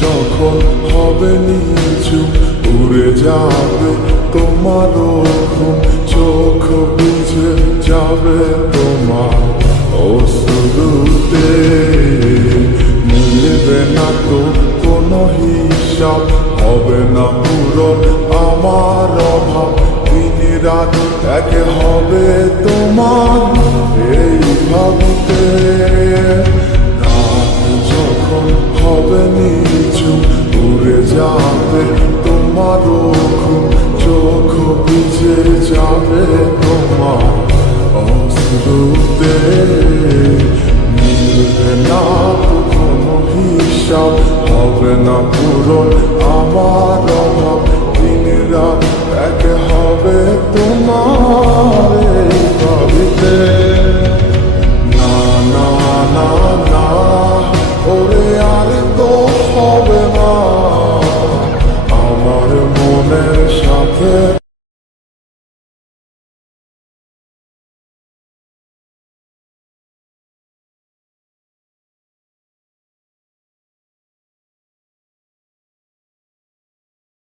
যখন হবে নিচু উড়ে যাবে তোমার ঘুম, চোখ বুঝে যাবে তোমার অশ্রুতে। মিলবে না তো কোনো হিসাব, হবে না পূরণ আমার অভাব। দিন রাত এক হবে তোমার এই ভাবিতে। রাত যখন হবে নিচু উড়ে যাবে তোমার ঘুম, চোখ ভিজে যাবে তোমার অশ্রুতে। মিলবে না তো কোনো হিসাব, হবে না পূরণ আমার অভাব। দিন রাত এক হবে তোমার এই ভাবিতে। না না না না ওরে আর তো